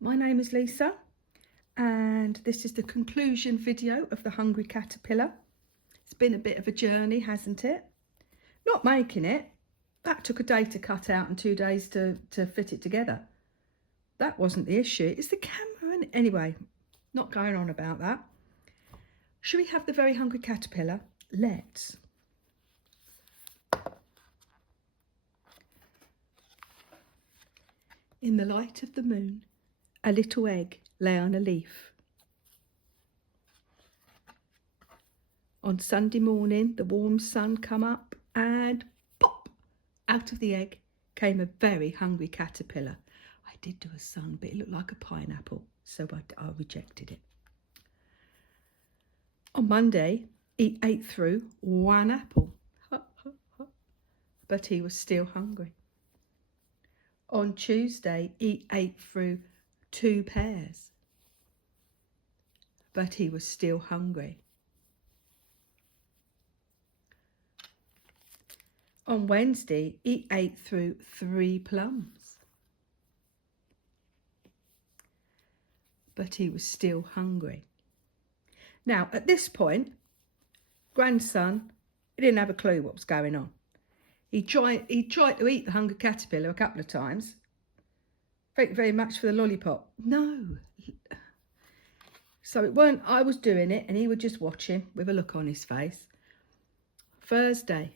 My name is Lisa and this is the conclusion video of the Hungry Caterpillar. It's been a bit of a journey, hasn't it? Not making it. That took a day to cut out and 2 days to fit it together. That wasn't the issue. It's the camera. And anyway, not going on about that. Should we have the Very Hungry Caterpillar? Let's. In the light of the moon, a little egg lay on a leaf. On Sunday morning, the warm sun come up and pop, out of the egg came a very hungry caterpillar. I did do a sun, but it looked like a pineapple, so I rejected it. On Monday, he ate through one apple, but he was still hungry. On Tuesday, he ate through 2 pears, but he was still hungry. On Wednesday, he ate through 3 plums, but he was still hungry. Now, at this point, grandson, he didn't have a clue what was going on. He tried to eat the hungry caterpillar a couple of times. Thank you very much for the lollipop. No. So it weren't I was doing it and he would just watch him with a look on his face. Thursday,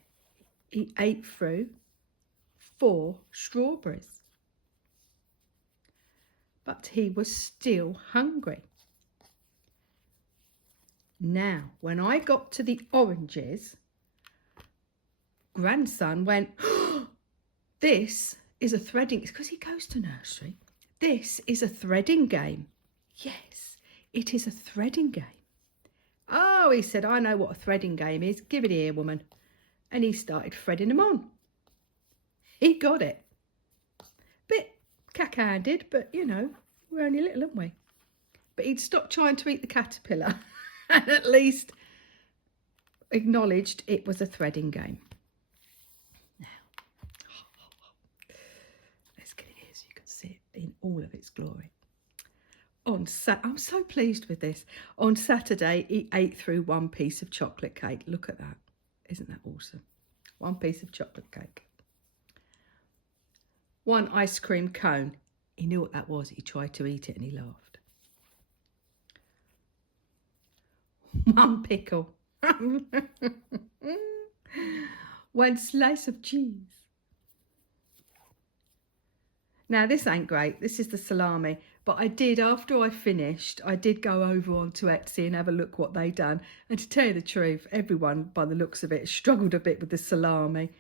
he ate through 4 strawberries, but he was still hungry. Now, when I got to the oranges, grandson went, oh, this is a threading, it's because he goes to nursery. This is a threading game. Yes, it is a threading game. Oh, he said, I know what a threading game is. Give it here, woman. And he started threading them on. He got it. Bit cack-handed, but you know, we're only little, aren't we? But he'd stopped trying to eat the caterpillar and at least acknowledged it was a threading game. Now, let's get it here so you can see it in all of its glory. I'm so pleased with this. On Saturday, he ate through 1 piece of chocolate cake. Look at that. Isn't that awesome? 1 piece of chocolate cake. 1 ice cream cone. He knew what that was. He tried to eat it and he laughed. 1 pickle. 1 slice of cheese. Now, this ain't great. This is the salami. But I did, after I finished, I did go over onto Etsy and have a look what they'd done. And to tell you the truth, everyone, by the looks of it, struggled a bit with the salami.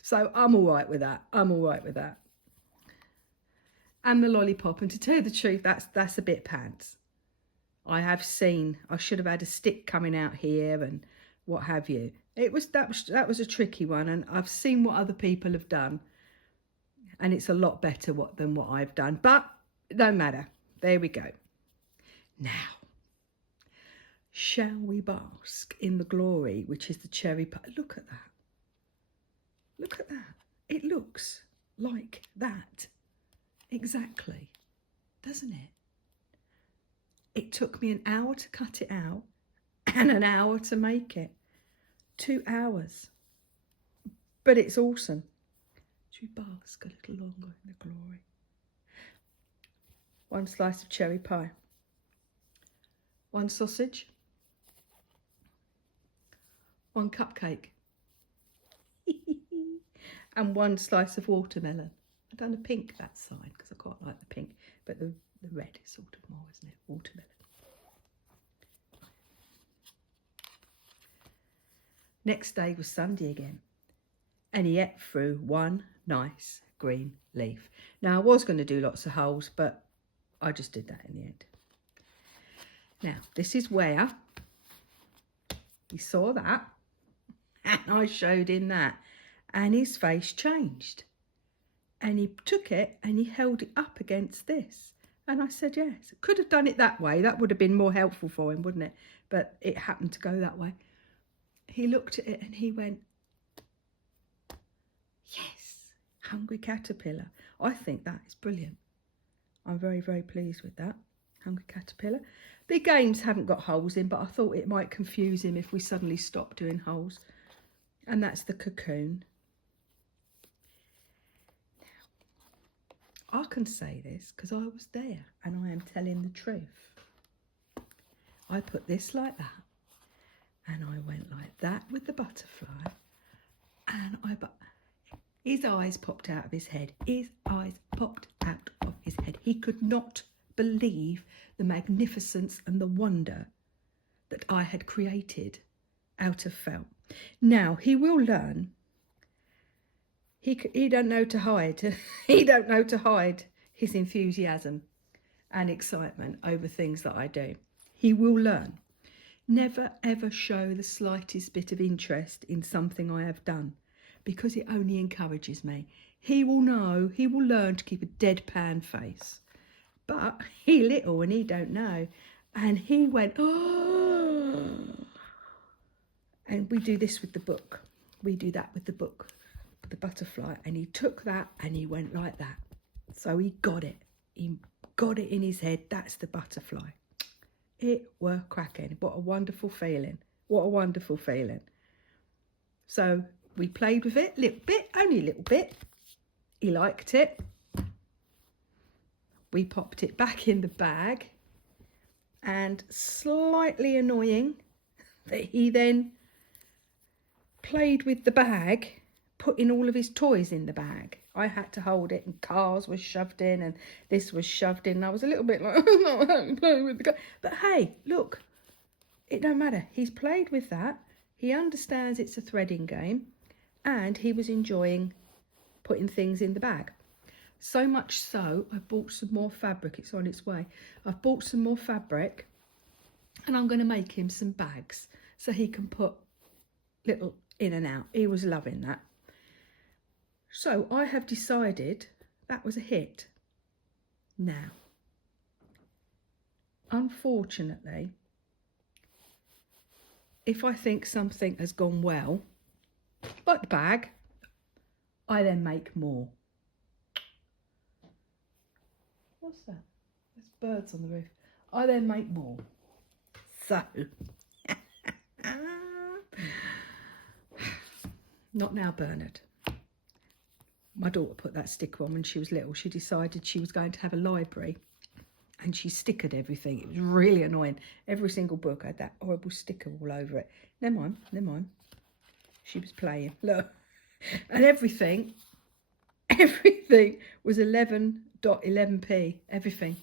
So I'm all right with that. I'm all right with that. And the lollipop. And to tell you the truth, that's a bit pants. I should have had a stick coming out here and what have you. That was a tricky one. And I've seen what other people have done. And it's a lot better than what I've done. But it don't matter. There we go. Now, shall we bask in the glory, which is the cherry pie? Look at that. Look at that. It looks like that. Exactly. Doesn't it? It took me an hour to cut it out and an hour to make it. 2 hours. But it's awesome. Should we bask a little longer in the glory? 1 slice of cherry pie. 1 sausage. 1 cupcake. And 1 slice of watermelon. I've done a pink that side because I quite like the pink, but the red is sort of more, isn't it? Watermelon. Next day was Sunday again, and he ate through 1 nice green leaf. Now, I was going to do lots of holes, but I just did that in the end. Now, this is where he saw that, and I showed him that, and his face changed. And he took it and he held it up against this. And I said, yes, could have done it that way. That would have been more helpful for him, wouldn't it? But it happened to go that way. He looked at it and he went, yes, hungry caterpillar. I think that is brilliant. I'm very, very pleased with that. Hungry Caterpillar. The games haven't got holes in, but I thought it might confuse him if we suddenly stop doing holes. And that's the Cocoon. I can say this because I was there and I am telling the truth. I put this like that and I went like that with the butterfly, and his eyes popped out of his head. His eyes popped out of his head. He could not believe the magnificence and the wonder that I had created out of felt. Now, he will learn. He don't know to hide. He don't know to hide his enthusiasm and excitement over things that I do. He will learn. Never ever show the slightest bit of interest in something I have done, because it only encourages me. He will know, he will learn to keep a deadpan face. But he little and he don't know. And he went, oh. And we do this with the book. We do that with the book, the butterfly. And he took that and he went like that. So he got it. He got it in his head. That's the butterfly. It were cracking. What a wonderful feeling. What a wonderful feeling. So we played with it a little bit, only a little bit. He liked it. We popped it back in the bag, and slightly annoying that he then played with the bag, putting all of his toys in the bag. I had to hold it, and cars were shoved in and this was shoved in. I was a little bit like, I'm not having to play with the car. But hey, look, it don't matter. He's played with that. He understands it's a threading game, and he was enjoying putting things in the bag. So much so, I bought some more fabric. It's on its way. I've bought some more fabric, and I'm going to make him some bags so he can put little in and out. He was loving that. So I have decided that was a hit. Now, unfortunately, if I think something has gone well, like the bag, I then make more. What's that? There's birds on the roof. I then make more. So, not now, Bernard. My daughter put that sticker on when she was little. She decided she was going to have a library, and she stickered everything. It was really annoying. Every single book had that horrible sticker all over it. Never mind, never mind. She was playing. Look. And everything was 11.11p. Everything.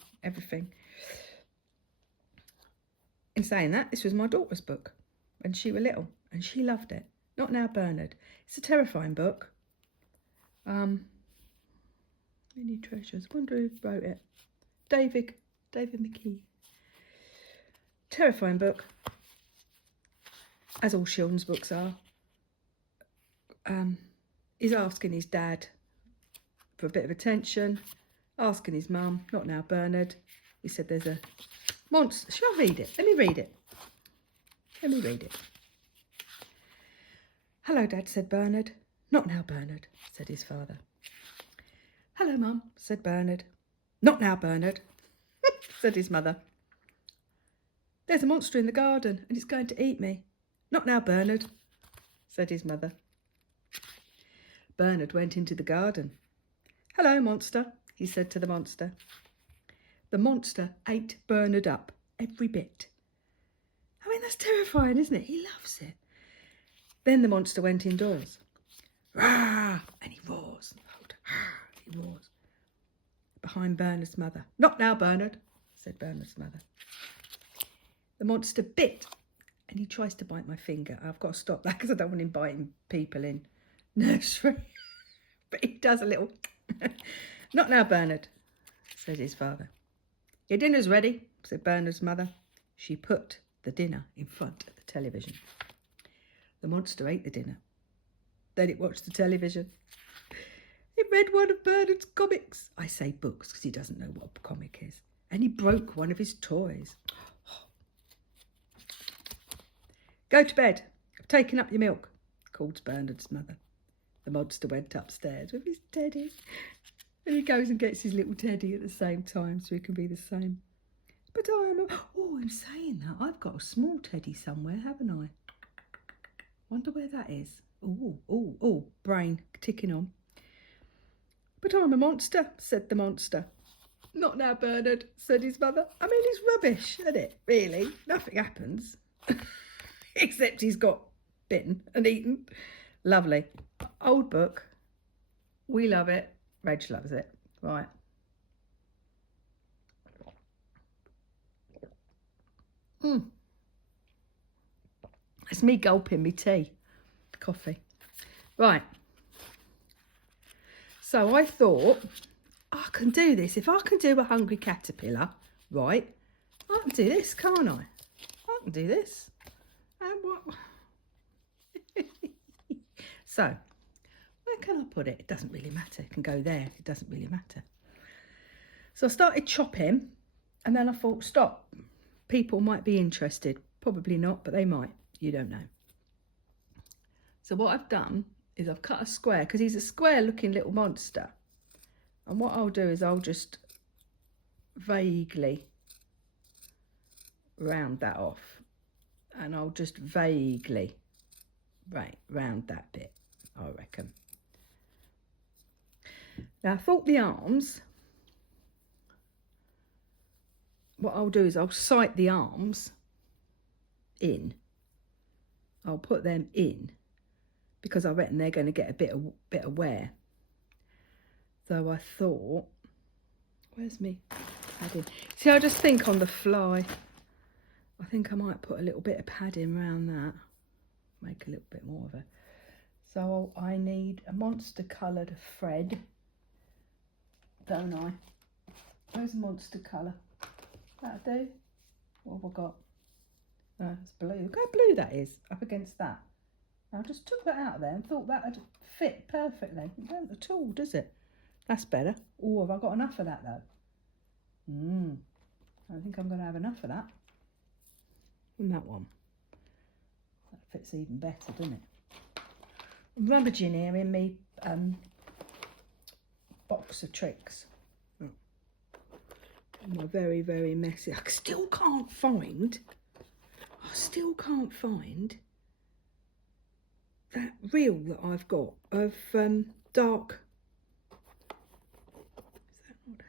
In saying that, this was my daughter's book when she was little, and she loved it. Not now, Bernard. It's a terrifying book. Many Treasures. Wonder who wrote it. David McKee. Terrifying book, as all children's books are. He's asking his dad for a bit of attention, asking his mum, not now, Bernard. He said there's a monster. Shall I read it? Let me read it. Hello, Dad, said Bernard. Not now, Bernard, said his father. Hello, Mum, said Bernard. Not now, Bernard, said his mother. There's a monster in the garden and it's going to eat me. Not now, Bernard, said his mother. Bernard went into the garden. Hello, monster, he said to the monster. The monster ate Bernard up, every bit. I mean, that's terrifying, isn't it? He loves it. Then the monster went indoors. Rah! And he roars. He roars. Behind Bernard's mother. Not now, Bernard, said Bernard's mother. The monster bit, and he tries to bite my finger. I've got to stop that because I don't want him biting people in nursery. But he does a little. Not now, Bernard, said his father. Your dinner's ready, said Bernard's mother. She put the dinner in front of the television. The monster ate the dinner. Then it watched the television. It read one of Bernard's comics. I say books because he doesn't know what a comic is. And he broke one of his toys. Go to bed. I've taken up your milk, called Bernard's mother. The monster went upstairs with his teddy. And he goes and gets his little teddy at the same time so he can be the same. But I'm saying that. I've got a small teddy somewhere, haven't I? Wonder where that is. Oh, brain ticking on. But I'm a monster, said the monster. Not now, Bernard, said his mother. I mean, it's rubbish, isn't it? Really, nothing happens. Except he's got bitten and eaten. Lovely. Old book. We love it. Reg loves it. Right. It's me gulping me tea. Coffee. Right. So I thought, I can do this. If I can do a hungry caterpillar, right, I can do this, can't I? I can do this. And what? So, where can I put it? It doesn't really matter. It can go there. It doesn't really matter. So I started chopping, and then I thought, stop. People might be interested. Probably not, but they might. You don't know. So what I've done is I've cut a square, because he's a square-looking little monster. And what I'll do is I'll just vaguely round that off. And I'll just vaguely round that bit, I reckon. Now, I thought the arms, what I'll do is I'll sight the arms in. I'll put them in because I reckon they're going to get a bit of wear. So I thought, where's me padding? See, I just think on the fly, I think I might put a little bit of padding around that. Make a little bit more of it. So I need a monster coloured thread, don't I? Where's a monster colour? That'll do. What have I got? No, it's blue. Look how blue that is up against that. I just took that out of there and thought that would fit perfectly. It don't at all, does it? That's better. Oh, have I got enough of that though? I think I'm going to have enough of that. And that one. That fits even better, doesn't it? I'm rummaging here in me box of tricks. My very, very messy. I still can't find that reel that I've got of dark.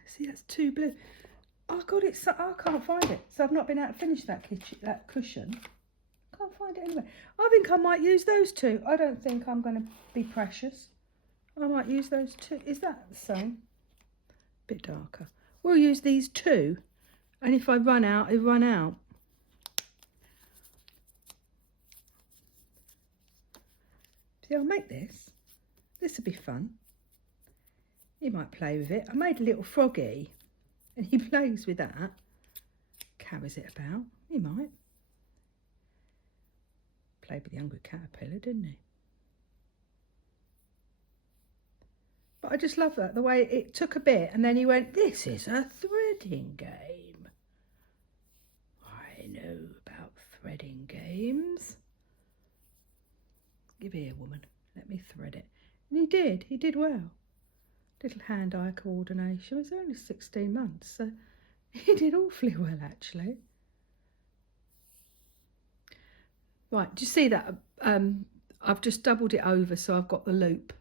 See, that's too blue. I got it. So I can't find it. So I've not been able to finish that cushion. Can't find it anyway. I think I might use those two. I don't think I'm going to be precious. I might use those two. Is that the same? Bit darker. We'll use these two, and if I run out, I run out. See, I'll make this. This will be fun. He might play with it. I made a little froggy, and he plays with that. Carries it about. He might. Played with the hungry caterpillar, didn't he? But I just love that, the way it took a bit and then he went, this is a threading game. I know about threading games. Give here, woman, let me thread it. And he did well. Little hand-eye coordination. It was only 16 months, so he did awfully well, actually. Right, do you see that? I've just doubled it over, so I've got the loop.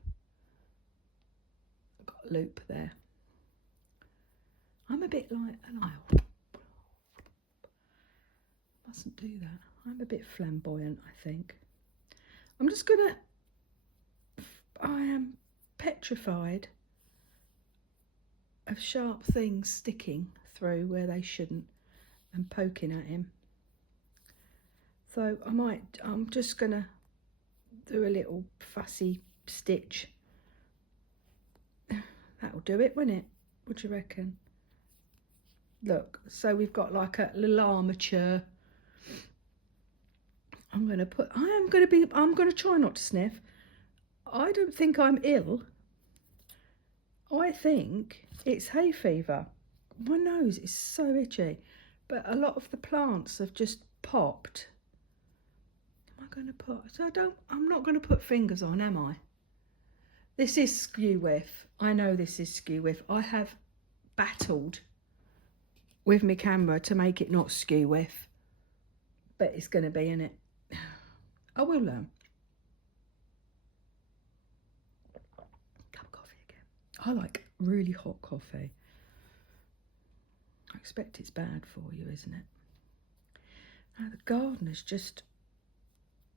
Loop there. I'm a bit like mustn't do that. I'm a bit flamboyant, I think. I'm just gonna, I am petrified of sharp things sticking through where they shouldn't and poking at him. So I'm just gonna do a little fussy stitch. That'll do it, won't it? What do you reckon? Look, so we've got like a little armature. I'm going to try not to sniff. I don't think I'm ill. I think it's hay fever. My nose is so itchy, but a lot of the plants have just popped. Am I going to put, I'm not going to put fingers on, am I? This is skew width. I know this is skew width. I have battled with my camera to make it not skew width, but it's going to be in it. I will learn. Cup of coffee again. I like really hot coffee. I expect it's bad for you, isn't it? Now the garden has just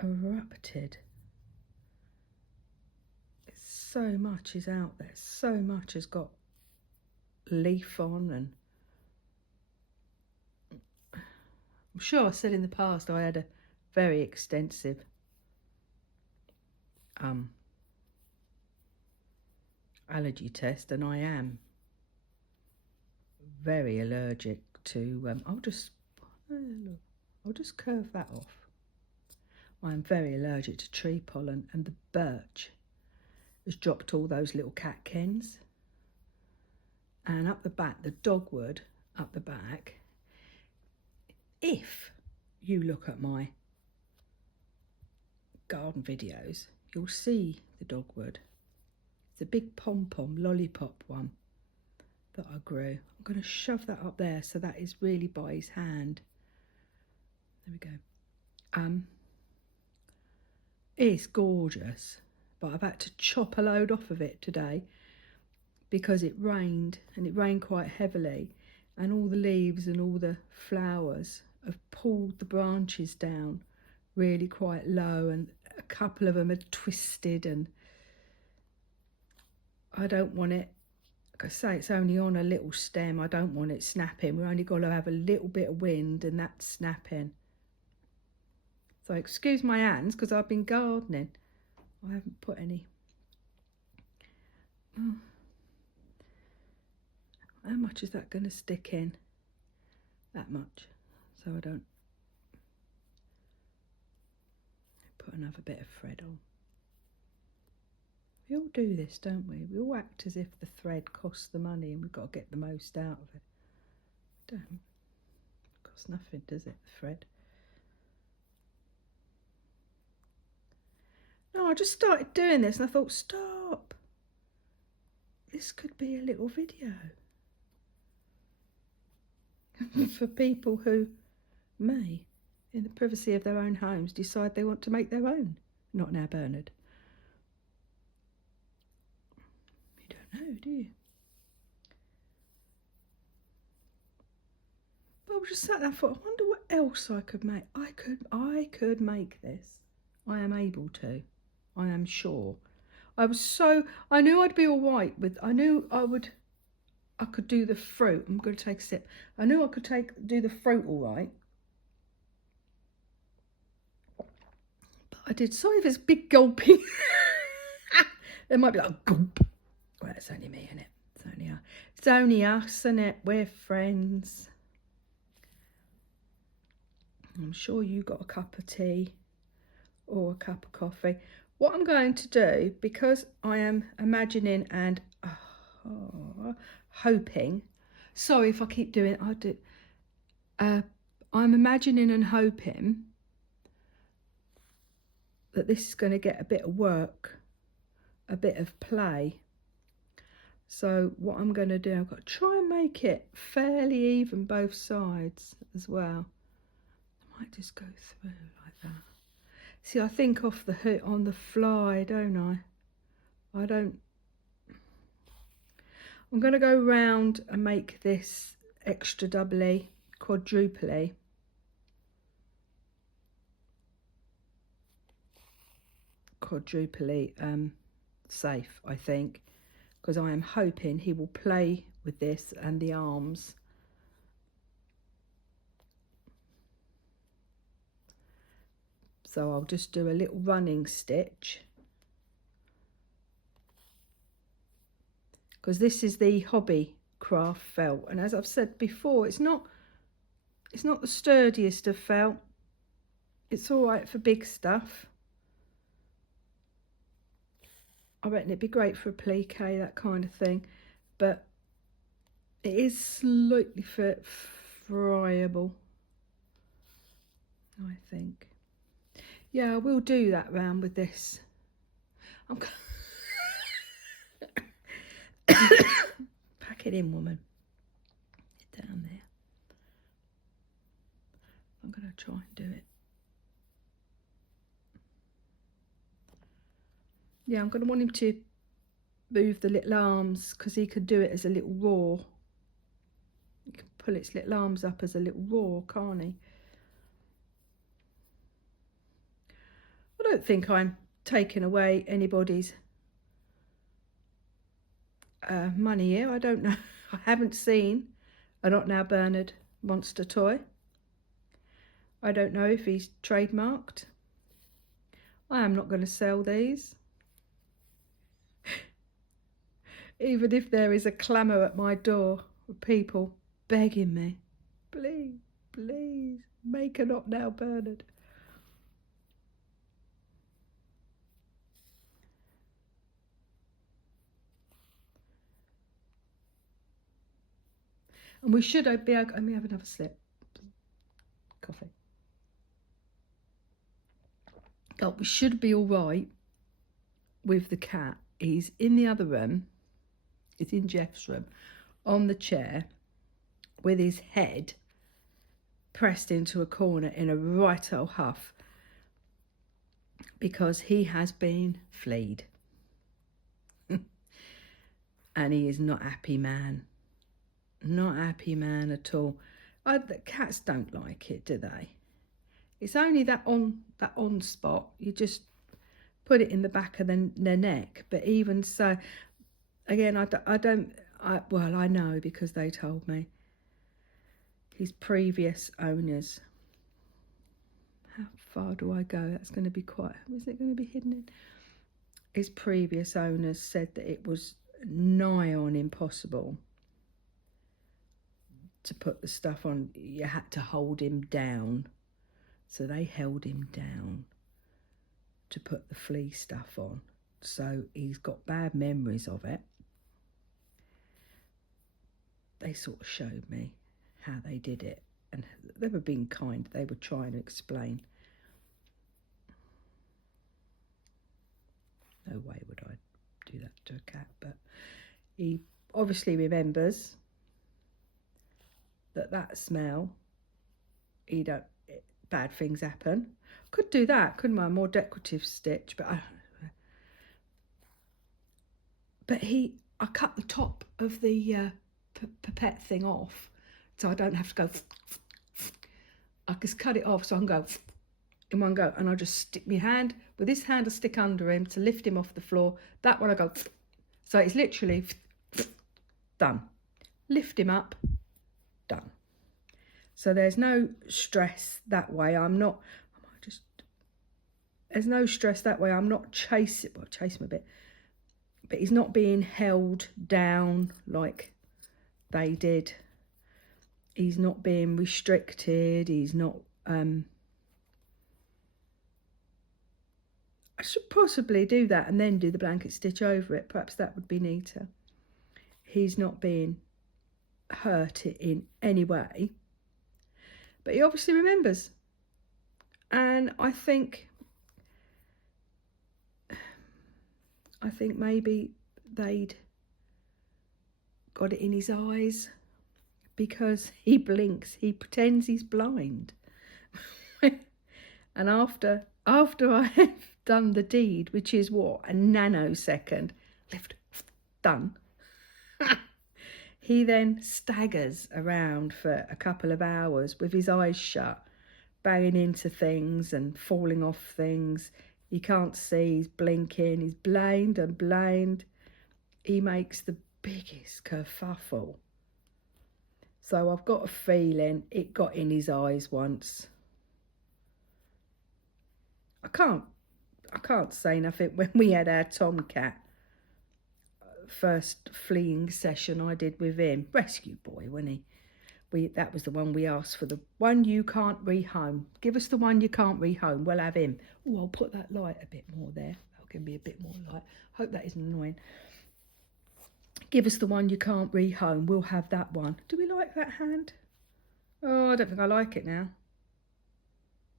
erupted. So much is out there. So much has got leaf on, and I'm sure I said in the past I had a very extensive allergy test, and I am very allergic to I'll just curve that off. I am very allergic to tree pollen, and the birch has dropped all those little catkins, and up the back, the dogwood up the back, if you look at my garden videos, you'll see the dogwood. It's a big pom-pom lollipop one that I grew. I'm going to shove that up there so that is really by his hand. There we go. It's gorgeous, but I've had to chop a load off of it today because it rained, and it rained quite heavily, and all the leaves and all the flowers have pulled the branches down really quite low, and a couple of them are twisted, and I don't want it, like I say, it's only on a little stem. I don't want it snapping. We've only got to have a little bit of wind and that's snapping. So excuse my hands because I've been gardening. I haven't put any. Oh. How much is that going to stick in? That much. So I don't put another bit of thread on. We all do this, don't we? We all act as if the thread costs the money and we've got to get the most out of it. Don't. It costs nothing, does it, the thread? No, I just started doing this and I thought, stop. This could be a little video for people who may, in the privacy of their own homes, decide they want to make their own. Not now, Bernard. You don't know, do you? But I was just sat there and thought, I wonder what else I could make. I could make this. I am able to. I am sure. I knew I'd be all right with, I could do the fruit. I'm going to take a sip. I knew I could do the fruit all right. But I did. Sorry if it's big gulping. There might be like a gulp. Well, it's only me, isn't it? It's only us, isn't it? We're friends. I'm sure you got a cup of tea or a cup of coffee. What I'm going to do, because I am imagining and hoping, sorry if I keep doing it, I'm imagining and hoping that this is going to get a bit of work, a bit of play. So what I'm going to do, I've got to try and make it fairly even both sides as well. I might just go through like that. See, I think off the hook on the fly, don't I? I'm going to go round and make this extra doubly, quadruply. Safe, I think, because I am hoping he will play with this and the arms. So I'll just do a little running stitch, because this is the Hobby Craft felt, and as I've said before, it's not the sturdiest of felt. It's all right for big stuff. I reckon it'd be great for applique, that kind of thing, but it is slightly friable, I think. Yeah, I will do that round with this. Pack it in, woman. Get down there. I'm going to try and do it. Yeah, I'm going to want him to move the little arms because he could do it as a little roar. He can pull its little arms up as a little roar, can't he? I don't think I'm taking away anybody's money here. I don't know. I haven't seen a Not Now Bernard monster toy. I don't know if he's trademarked. I am not going to sell these. Even if there is a clamour at my door of people begging me, please, please, make a Not Now Bernard. And we should be able, let me have another sip. Coffee. Oh, we should be all right with the cat. He's in the other room. He's in Jeff's room, on the chair, with his head pressed into a corner in a right old huff because he has been flea'd. And he is not happy, man. Not happy, man, at all. The cats don't like it, do they? It's only that on spot. You just put it in the back of their neck. But even so, again, well, I know because they told me. His previous owners. How far do I go? That's going to be quite... Is it going to be hidden in? His previous owners said that it was nigh on impossible to put the stuff on. You had to hold him down. So they held him down to put the flea stuff on. So he's got bad memories of it. They sort of showed me how they did it. And they were being kind. They were trying to explain. No way would I do that to a cat. But he obviously remembers that smell. Bad things happen. Could do that, couldn't I? More decorative stitch, but I cut the top of the pipette thing off, so I don't have to go. I just cut it off so I can go in one go, and I just stick my hand with this hand. I stick under him to lift him off the floor. That one I go. So it's literally done. Lift him up, done. So there's no stress that way. There's no stress that way. I'm not chasing him a bit, but he's not being held down like they did. He's not being restricted. He's not, I should possibly do that and then do the blanket stitch over it. Perhaps that would be neater. He's not being hurt in any way. But he obviously remembers. And I think maybe they'd got it in his eyes because he blinks. He pretends he's blind. And after I've done the deed, which is what, a nanosecond, lift, done, he then staggers around for a couple of hours with his eyes shut, banging into things and falling off things. He can't see, he's blinking, he's blind and blind. He makes the biggest kerfuffle. So I've got a feeling it got in his eyes once. I can't say nothing. When we had our tomcat, first fleeing session I did with him, rescue boy, wasn't he? That was the one we asked for, the one you can't rehome. Give us the one you can't rehome. We'll have him. Oh, I'll put that light a bit more there. That'll give me a bit more light. Hope that isn't annoying. Give us the one you can't rehome. We'll have that one. Do we like that hand? Oh, I don't think I like it now.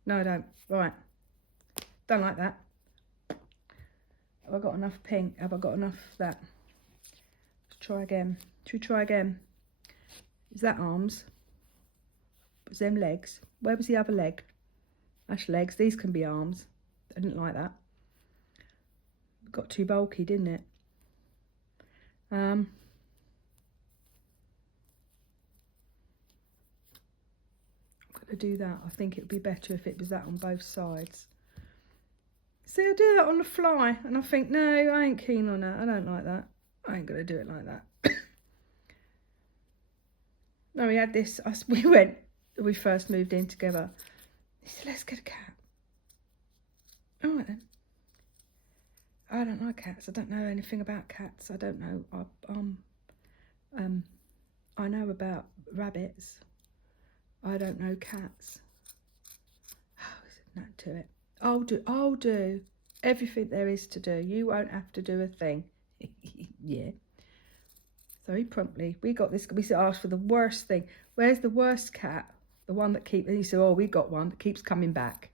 No, I don't. Right. Don't like that. Have I got enough pink? Have I got enough that? Try again. Should we try again? Is that arms? Was them legs? Where was the other leg? That's legs. These can be arms. I didn't like that. Got too bulky, didn't it? I'm going to do that. I think it would be better if it was that on both sides. See, I do that on the fly, and I think, no, I ain't keen on that. I don't like that. I ain't going to do it like that. No, we had this. We first moved in together. He said, let's get a cat. All right then. I don't like cats. I don't know anything about cats. I don't know. I know about rabbits. I don't know cats. Oh, there's nothing to it. I'll do everything there is to do. You won't have to do a thing. Yeah. So he promptly, we asked for the worst thing. Where's the worst cat? The one that keeps, and he said, oh, we got one that keeps coming back.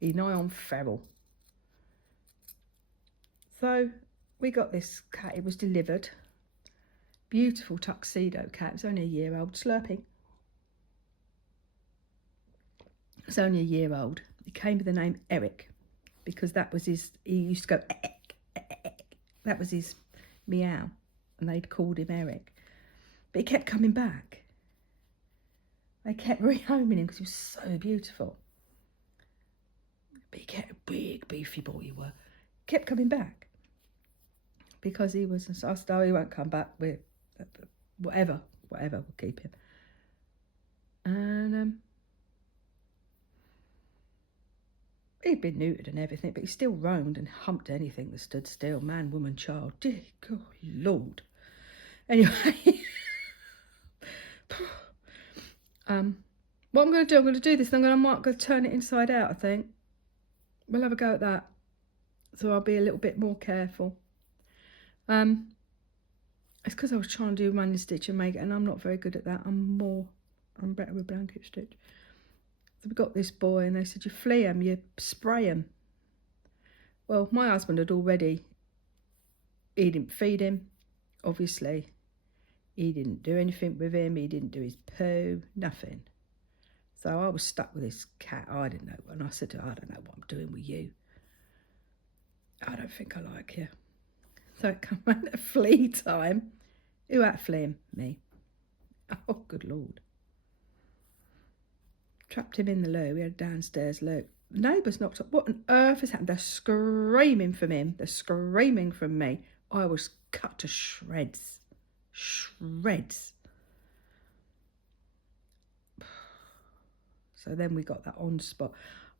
He's nigh on feral. So we got this cat. It was delivered. Beautiful tuxedo cat. It was only a year old. Slurping. It's only a year old. He came with the name Eric because that was his, he used to go, that was his meow, and they'd called him Eric. But he kept coming back. They kept rehoming him because he was so beautiful. But he kept a big, beefy boy he were. Kept coming back because he was, so I said, oh, he won't come back with whatever, we'll keep him. And he'd been neutered and everything, but he still roamed and humped anything that stood still. Man, woman, child. Dear God, Lord. Anyway. What I'm going to do this. I'm going to turn it inside out, I think. We'll have a go at that. So I'll be a little bit more careful. It's because I was trying to do running stitch and make it, and I'm not very good at that. I'm better with blanket stitch. So we got this boy, and they said, you flea him, you spray him. Well, my husband had already, he didn't feed him, obviously. He didn't do anything with him. He didn't do his poo, nothing. So I was stuck with this cat. I didn't know. And I said to her, I don't know what I'm doing with you. I don't think I like you. So it came around at flea time. Who had to flea him? Me. Oh, good Lord. Trapped him in the loo. We had a downstairs loo. Neighbours knocked up. What on earth has happened? They're screaming from him. They're screaming from me. I was cut to shreds. Shreds. So then we got that on spot.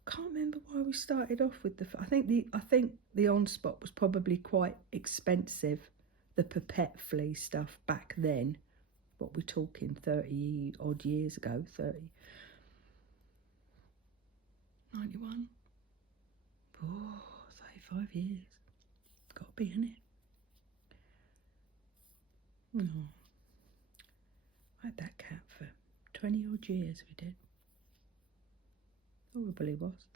Can't remember why we started off with the. I think the on spot was probably quite expensive. The pipette flea stuff back then. What we're talking 30 odd years ago. 30. 91. Oh, 35 years. Got to be, innit? Oh. I had that cat for 20 odd years, we did. Horrible he was.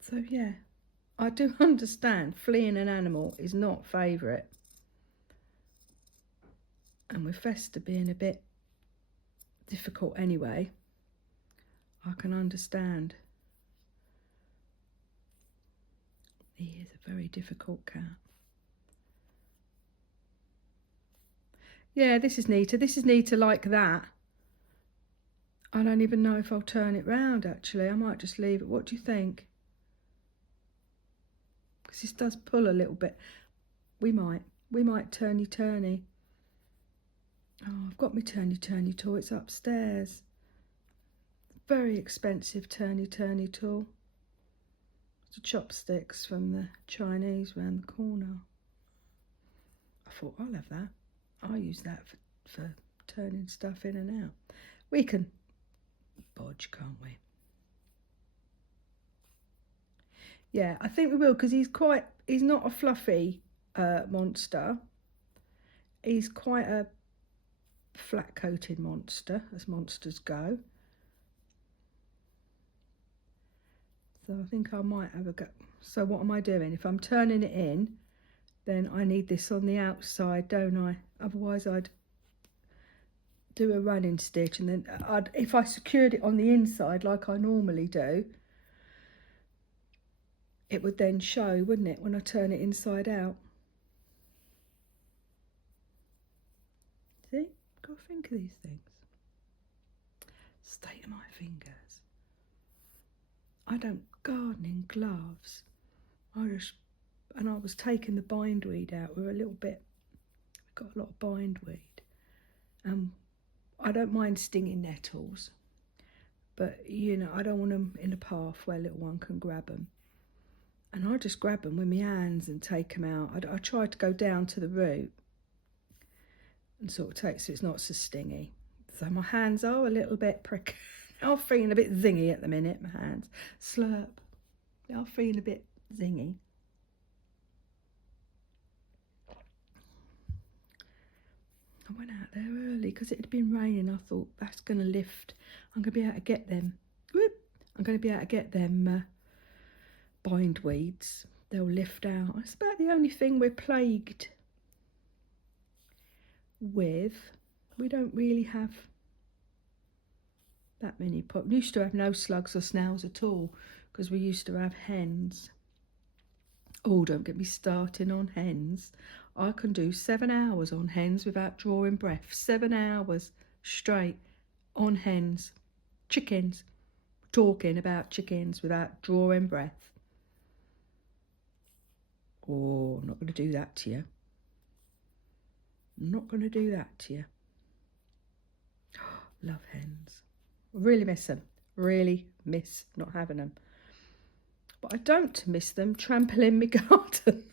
So yeah, I do understand fleeing an animal is not favourite. And with Fester being a bit difficult anyway, I can understand. He is a very difficult cat. Yeah, this is neater. This is neater like that. I don't even know if I'll turn it round, actually. I might just leave it. What do you think? Because this does pull a little bit. We might turny. Oh, I've got my turny tool. It's upstairs. Very expensive turny tool. It's the chopsticks from the Chinese round the corner. I thought, I'll have that. I'll use that for turning stuff in and out. We can bodge, can't we? Yeah, I think we will, because he's not a fluffy monster. He's quite a flat-coated monster, as monsters go. So I think I might have a go. So what am I doing? If I'm turning it in, then I need this on the outside, don't I? Otherwise I'd do a running stitch, and then if I secured it on the inside like I normally do, it would then show, wouldn't it, when I turn it inside out. See, got to think of these things. State of my fingers. I don't garden in gloves. I was taking the bindweed out. We're a little bit, we've got a lot of bindweed. I don't mind stinging nettles, but you know, I don't want them in a path where little one can grab them. And I just grab them with my hands and take them out. I try to go down to the root and sort of take, so it's not so stingy. So my hands are a little bit prick. I'm feeling a bit zingy at the minute, my hands. Slurp. I'm feeling a bit zingy. I went out there early because it had been raining. I thought, that's going to lift. I'm going to be able to get them. Whoop, I'm going to be able to get them bindweeds. They'll lift out. It's about the only thing we're plagued with. We don't really have that many. We used to have no slugs or snails at all because we used to have hens. Oh, don't get me starting on hens. I can do 7 hours on hens without drawing breath. 7 hours straight on hens. Chickens. Talking about chickens without drawing breath. Oh, I'm not going to do that to you. I'm not going to do that to you. Love hens. Really miss them. Really miss not having them. But I don't miss them trampling my garden.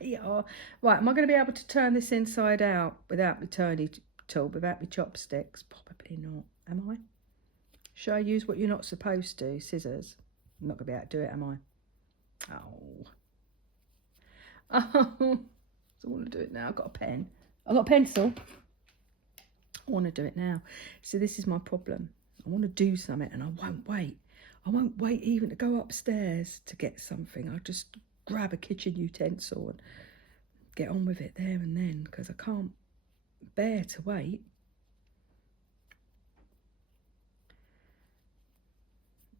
They are. Right, am I going to be able to turn this inside out without my turning tool, without my chopsticks? Probably not. Am I? Should I use what you're not supposed to? Scissors. I'm not going to be able to do it, am I? Oh. Oh. I want to do it now. I've got a pen. I've got a pencil. I want to do it now. See, this is my problem. I want to do something and I won't wait. I won't wait even to go upstairs to get something. I'll just grab a kitchen utensil and get on with it there and then because I can't bear to wait.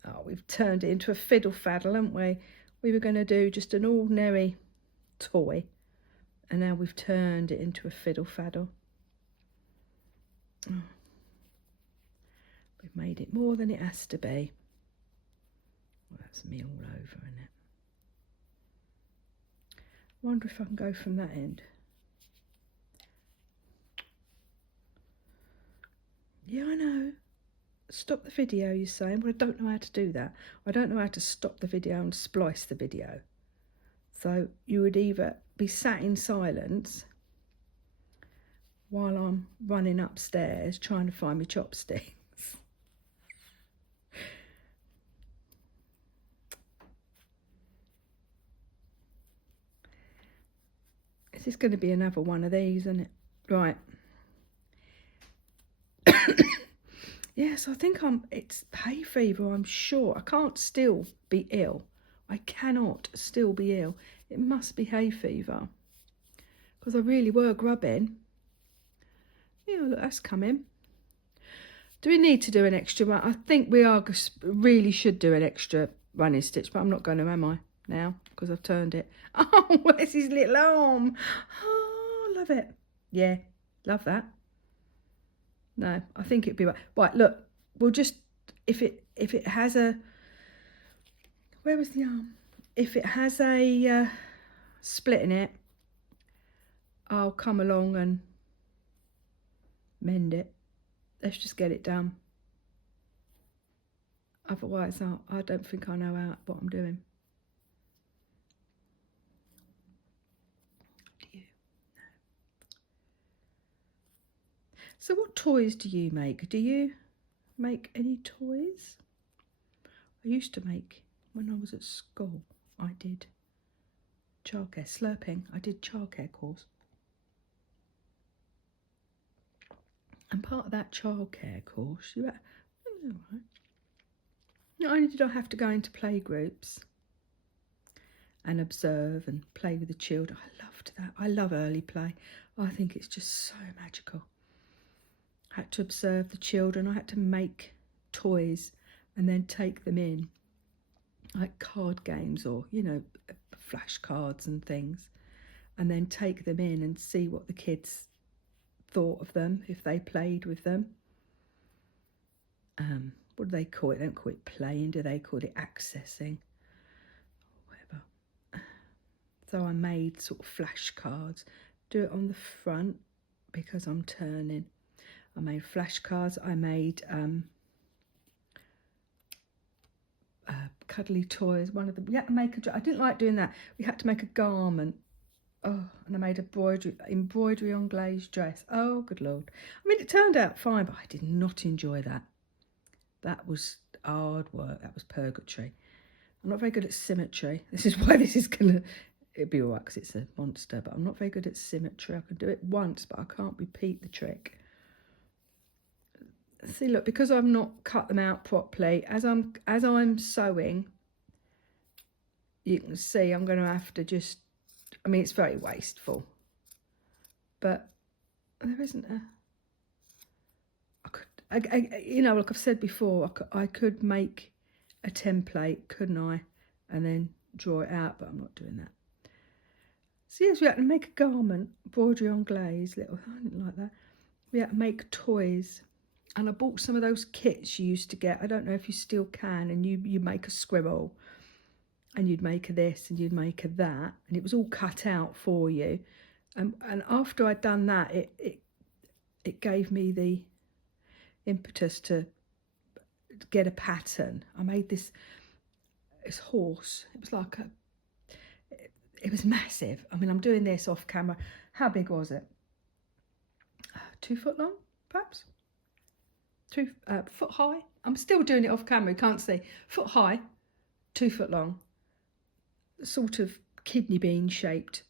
Oh, we've turned it into a fiddle faddle, haven't we? We were going to do just an ordinary toy and now we've turned it into a fiddle faddle. Oh. We've made it more than it has to be. Well, that's me all over, isn't it? I wonder if I can go from that end. Yeah, I know. Stop the video, you're saying. Well, I don't know how to do that. I don't know how to stop the video and splice the video. So you would either be sat in silence while I'm running upstairs trying to find my chopsticks. This is going to be another one of these, isn't it? Right. Yes, I think it's hay fever, I'm sure. I can't still be ill. I cannot still be ill. It must be hay fever. Because I really were grubbing. Yeah, look, that's coming. Do we need to do an extra one? I think we really should do an extra running stitch, but I'm not going to, am I? Now, because I've turned it. Oh, where's his little arm? Oh, love it. Yeah, love that. No, I think it'd be right. Right, look, we'll just, if it has a, where was the arm? If it has a split in it, I'll come along and mend it. Let's just get it done. Otherwise, I don't think I know what I'm doing. Do you? No. So what toys do you make? Do you make any toys? I used to make, when I was at school, I did childcare, slurping. I did childcare course. And part of that childcare course, you had, all right. Not only did I have to go into play groups and observe and play with the children. I loved that. I love early play. I think it's just so magical. I had to observe the children. I had to make toys and then take them in, like card games or, you know, flashcards and things, and then take them in and see what the kids thought of them, if they played with them. What do they call it? They don't call it playing, do they? Call it accessing, whatever. So I made sort of flashcards. Do it on the front because I'm turning. I made flashcards. I made cuddly toys. One of them. We had to make a. I didn't like doing that. We had to make a garment. Oh, and I made embroidery on glazed dress. Oh, good Lord. I mean, it turned out fine, but I did not enjoy that. That was hard work. That was purgatory. I'm not very good at symmetry. This is why this is going to... It'd be all right because it's a monster, but I'm not very good at symmetry. I can do it once, but I can't repeat the trick. See, look, because I've not cut them out properly, as I'm sewing, you can see I'm going to have to just... I mean, it's very wasteful, but there isn't a... you know, like I've said before, I could make a template, couldn't I? And then draw it out, but I'm not doing that. So yes, we had to make a garment, embroidery on glaze, little, I didn't like that. We had to make toys. And I bought some of those kits you used to get. I don't know if you still can. And you make a squirrel. And you'd make a this and you'd make a that. And it was all cut out for you. And after I'd done that, it gave me the impetus to get a pattern. I made this horse. It was like it was massive. I mean, I'm doing this off camera. How big was it? 2 foot long, perhaps? 2 foot high. I'm still doing it off camera, you can't see. Foot high, 2 foot long, sort of kidney bean shaped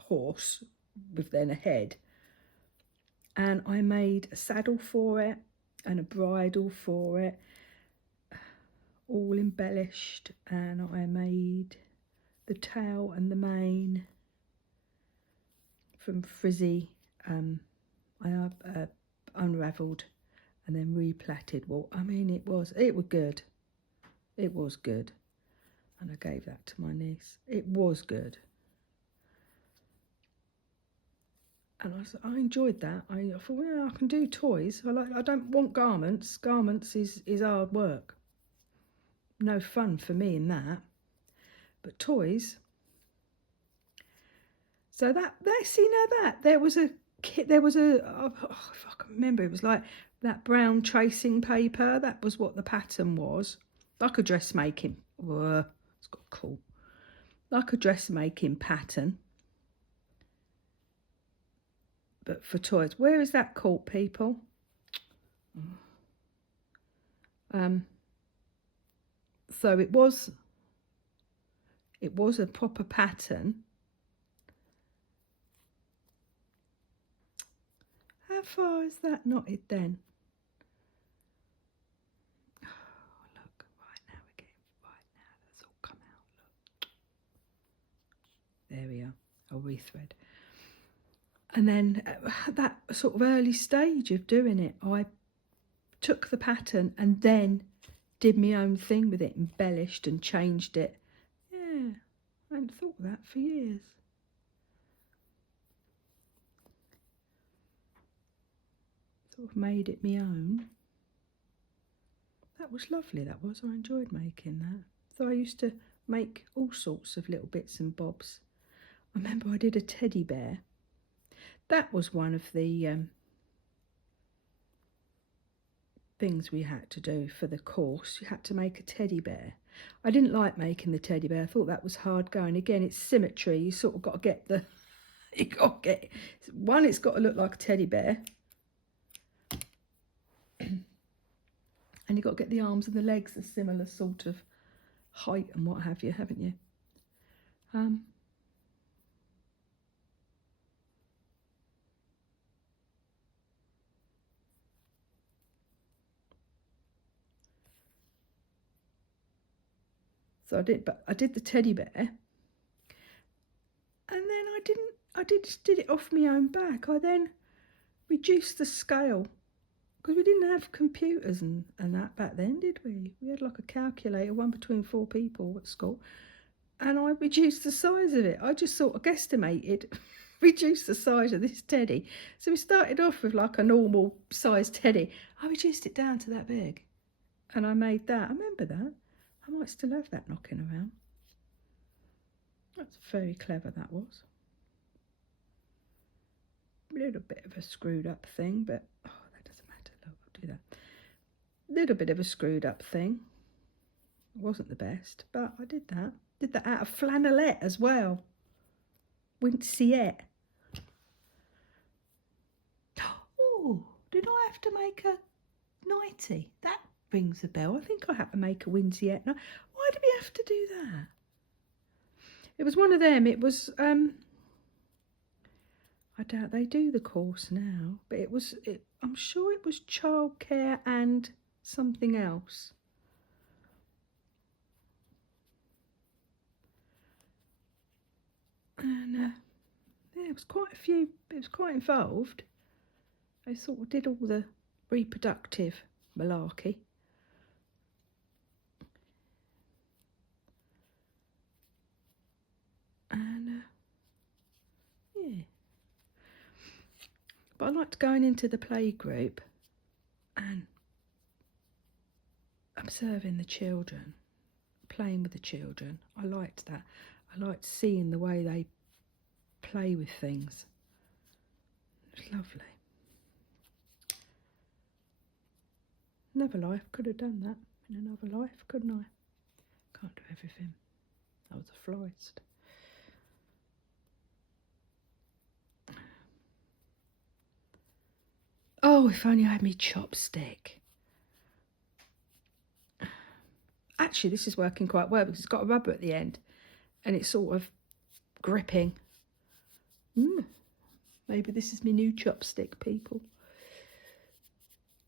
horse with then a head. And I made a saddle for it and a bridle for it, all embellished. And I made the tail and the mane from frizzy. I unravelled and then replatted. Well, I mean, it was good. It was good. And I gave that to my niece. It was good. And I enjoyed that. I thought, well, I can do toys. I don't want garments. Garments is hard work. No fun for me in that. But toys. So there was a kit. There was if I can remember, it was like that brown tracing paper. That was what the pattern was. Like a dressmaking. Whoa, it's got cool. Like a dressmaking pattern. But for toys. Where is that called, people? So it was a proper pattern. How far is that knotted then? Oh, look, right now that's all come out. Look. There we are. I'll rethread. And then at that sort of early stage of doing it, I took the pattern and then did my own thing with it, embellished and changed it. Yeah, I hadn't thought of that for years. Sort of made it my own. That was lovely, that was. I enjoyed making that. So I used to make all sorts of little bits and bobs. I remember I did a teddy bear. That was one of the things we had to do for the course. You had to make a teddy bear. I didn't like making the teddy bear. I thought that was hard going. Again, it's symmetry. You sort of got to get the... It's got to look like a teddy bear. And you've got to get the arms and the legs a similar sort of height and what have you, haven't you? So I did the teddy bear, I just did it off my own back. I then reduced the scale because we didn't have computers and that back then, did we? We had like a calculator, one between 4 people at school, and I reduced the size of it. I just sort of guesstimated, reduced the size of this teddy. So we started off with like a normal size teddy. I reduced it down to that big, and I made that. I remember that. I might still have that knocking around. That's very clever, that was. A little bit of a screwed up thing, but oh, that doesn't matter. Look, I'll do that. Little bit of a screwed up thing. It wasn't the best, but I did that. Did that out of flannelette as well. Winciette. Oh, did I have to make a 90? That rings a bell. I think I had to make a Winciette. Why did we have to do that? It was one of them. It was, I doubt they do the course now, but I'm sure it was childcare and something else. And yeah, it was quite a few, it was quite involved. They sort of did all the reproductive malarkey. And yeah. But I liked going into the play group and observing the children, playing with the children. I liked that. I liked seeing the way they play with things. It was lovely. Another life, could have done that in another life, couldn't I? Can't do everything. I was a florist. Oh, if only I had me chopstick. Actually, this is working quite well because it's got a rubber at the end and it's sort of gripping. Maybe this is my new chopstick, people.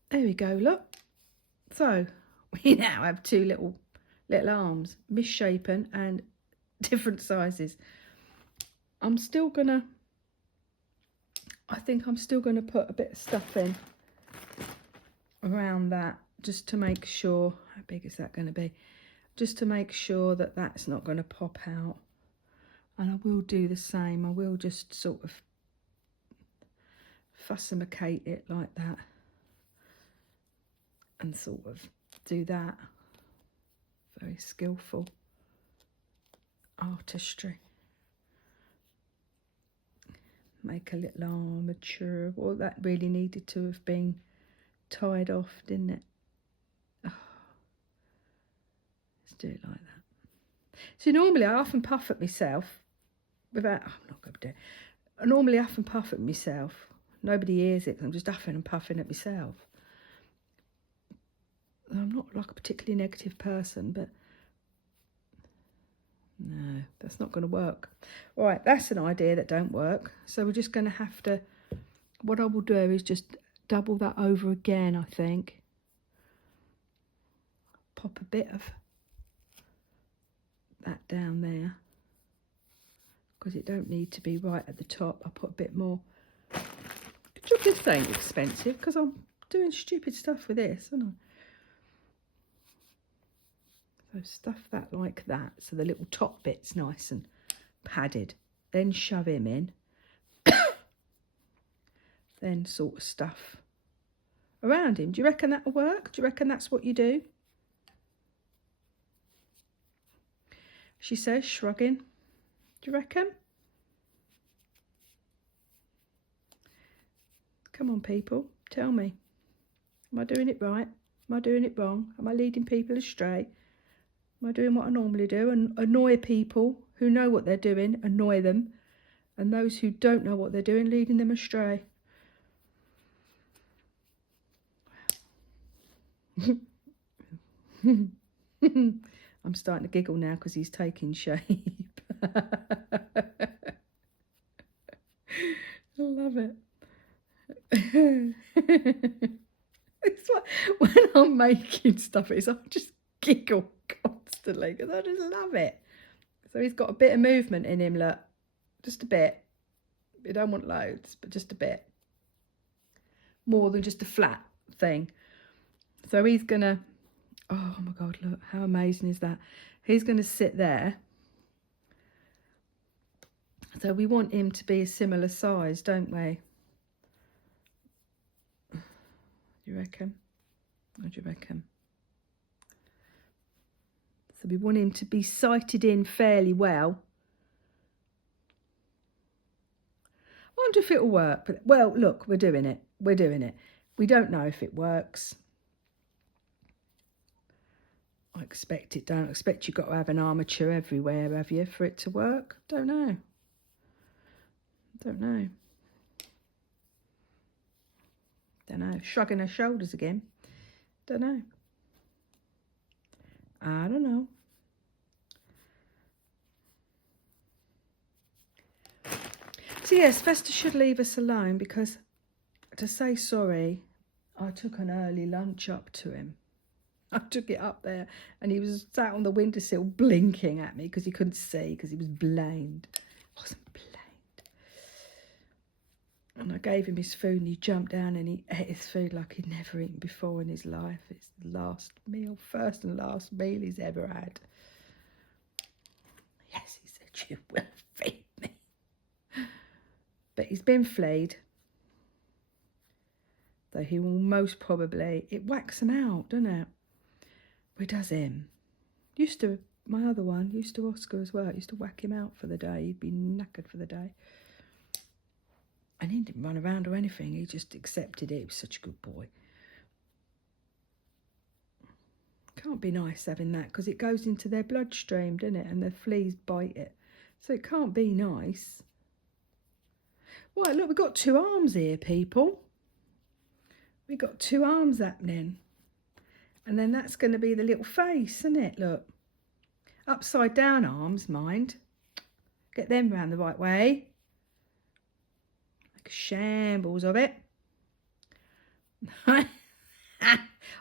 There we go, look. So we now have 2 little arms, misshapen and different sizes. I think I'm still gonna put a bit of stuff in around that just to make sure. How big is that going to be? Just to make sure that that's not going to pop out. And I will do the same. I will just sort of fussumicate it like that and sort of do that. Very skillful artistry. Make a little armature. Well, that really needed to have been tied off, didn't it? Oh. Let's do it like that. So normally I often puff at myself without, I'm not going to do it. I normally huff and puff at myself. Nobody hears it because I'm just huffing and puffing at myself. I'm not like a particularly negative person, but no, that's not going to work. All right, that's an idea that don't work. So we're just going to have to, what I will do is just double that over again, I think. Pop a bit of that down there because it don't need to be right at the top. I'll put a bit more. This ain't expensive because I'm doing stupid stuff with this, aren't I? So stuff that like that so the little top bit's nice and padded. Then shove him in. Then sort of stuff around him. Do you reckon that'll work? Do you reckon that's what you do? She says, shrugging. Do you reckon? Come on, people. Tell me. Am I doing it right? Am I doing it wrong? Am I leading people astray? Am I doing what I normally do and annoy people who know what they're doing, annoy them, and those who don't know what they're doing, leading them astray? I'm starting to giggle now because he's taking shape. I love it. It's like when I'm making stuff, I just giggle constantly because I just love it. So he's got a bit of movement in him, look, just a bit. You don't want loads, but just a bit. More than just a flat thing. So he's going to, oh my God, look, how amazing is that? He's going to sit there. So we want him to be a similar size, don't we? You reckon? What do you reckon? So we want him to be sighted in fairly well. I wonder if it'll work. But, well, look, we're doing it. We're doing it. We don't know if it works. I expect it don't. I expect you've got to have an armature everywhere, have you, for it to work? Don't know. Don't know. Don't know. Shrugging her shoulders again. Don't know. I don't know. So yes, Fester should leave us alone because, to say sorry, I took an early lunch up to him. I took it up there and he was sat on the windowsill blinking at me because he couldn't see because he was blind. I wasn't blind. And I gave him his food and he jumped down and he ate his food like he'd never eaten before in his life. It's the last meal, first and last meal he's ever had. Yes, he said, you will feed me. But he's been fleed. Though he will most probably, it whacks him out, doesn't it? Well, it does him. Used to, my other one, used to Oscar as well. It used to whack him out for the day. He'd be knackered for the day. And he didn't run around or anything. He just accepted it. He was such a good boy. Can't be nice having that because it goes into their bloodstream, doesn't it? And the fleas bite it. So it can't be nice. Right, look, we've got two arms here, people. We've got two arms happening. And then that's going to be the little face, isn't it? Look. Upside down arms, mind. Get them round the right way. Like a shambles of it.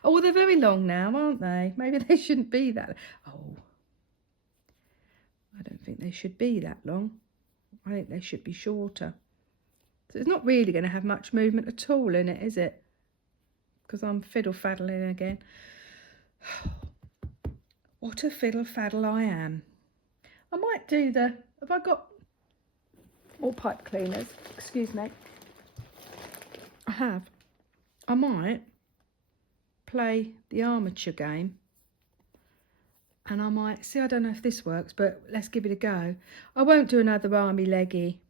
Oh, they're very long now, aren't they? Maybe they shouldn't be that. Oh, I don't think they should be that long. I think they should be shorter. So it's not really going to have much movement at all in it, is it? Because I'm fiddle-faddling again. What a fiddle-faddle I am. I might do the... Have I got more pipe cleaners? Excuse me. I have. I might play the armature game. And I might... See, I don't know if this works, but let's give it a go. I won't do another army leggy.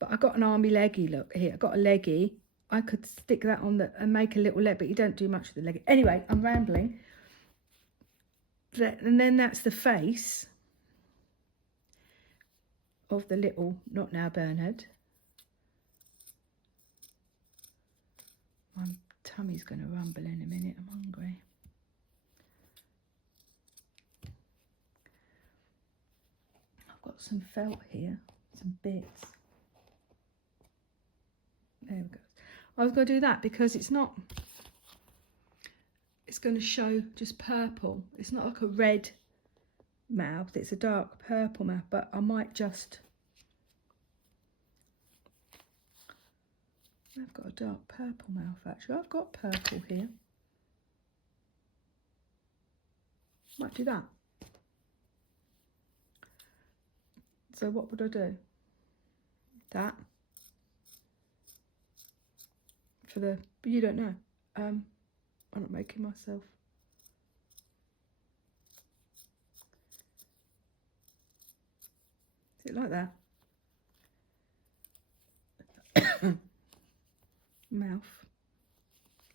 But I got an army leggy, look here. I got a leggy. I could stick that on and make a little leg, but you don't do much with the leggy. Anyway, I'm rambling. And then that's the face of the little, not now Bernard. My tummy's going to rumble in a minute. I'm hungry. I've got some felt here, some bits. There we go. I was going to do that because it's not, it's going to show just purple. It's not like a red mouth, it's a dark purple mouth, but I might just, I've got a dark purple mouth actually. I've got purple here. Might do that. So what would I do? That. For the, but you don't know. I'm not making myself. Is it like that? Mouth.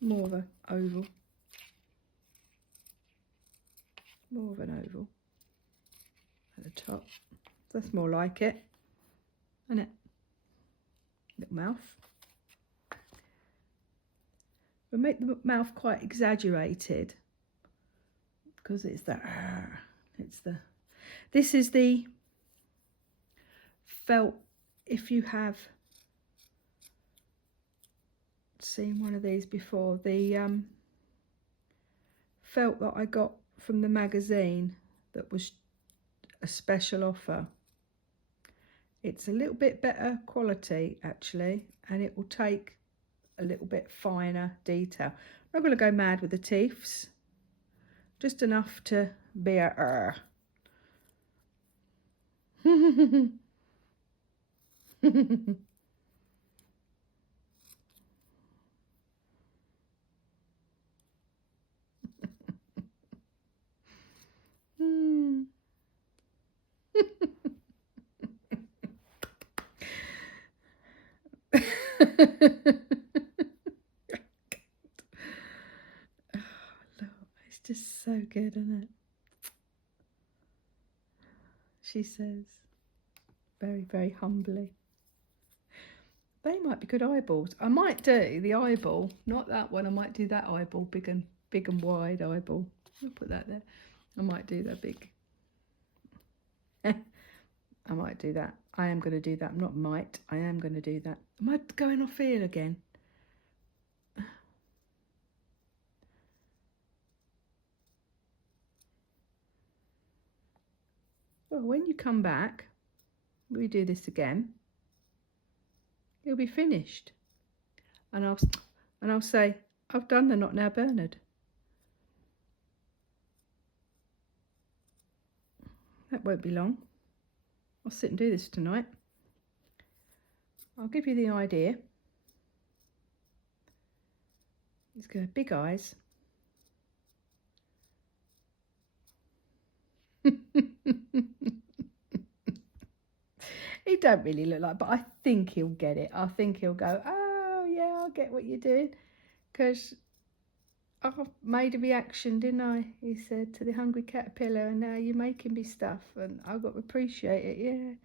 More of an oval. More of an oval. At the top. That's more like it. Isn't it? Little mouth. We'll make the mouth quite exaggerated because it's the, this is the felt, if you have seen one of these before, the felt that I got from the magazine that was a special offer. It's a little bit better quality actually, and it will take a little bit finer detail. I'm not going to go mad with the teeths, just enough to be a Hmm. Oh, look, it's just so good, isn't it? She says, very, very humbly. They might be good eyeballs. I might do the eyeball, not that one. I might do that eyeball, big and wide eyeball. I'll put that there. I might do that big. I might do that. I am going to do that. I'm not might. I am going to do that. Am I going off here again? Well, when you come back, we do this again. It'll be finished, and I'll say, I've done the Not Now Bernard. That won't be long. I'll sit and do this tonight. I'll give you the idea. He's got big eyes. He don't really look like, but I think he'll get it. I think he'll go, oh yeah, I get what you're doing, because I made a reaction, didn't I? He said, to the hungry caterpillar, and now you're making me stuff, and I've got to appreciate it.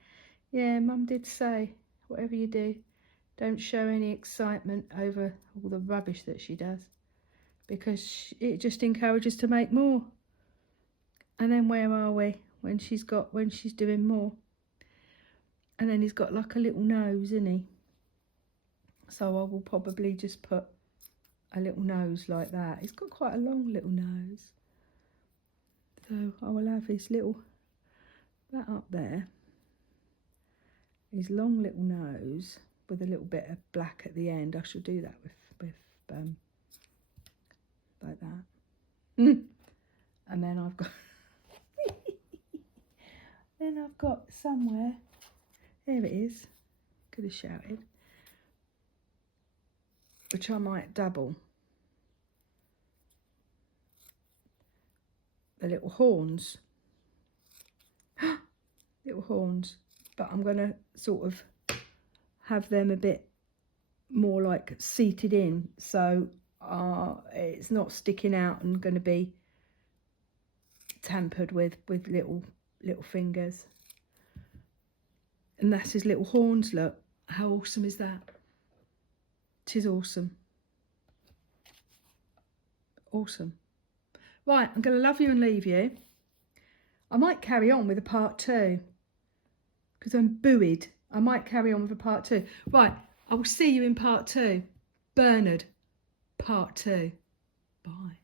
Yeah, Mum did say, whatever you do, don't show any excitement over all the rubbish that she does, because it just encourages to make more. And then where are we when she's doing more? And then he's got like a little nose, isn't he? So I will probably just put a little nose like that. He's got quite a long little nose. So I will have his little, that up there, his long little nose with a little bit of black at the end. I shall do that with like that. And then I've got then I've got somewhere, there it is, could have shouted, which I might double. The little horns. Little horns. But I'm going to sort of have them a bit more like seated in, so it's not sticking out and going to be tampered with little fingers. And that's his little horns, look. How awesome is that? Tis awesome. Awesome. Right, I'm going to love you and leave you. I might carry on with a part 2 because I'm buoyed. I might carry on with a part 2. Right, I will see you in part 2. Bernard, part 2. Bye.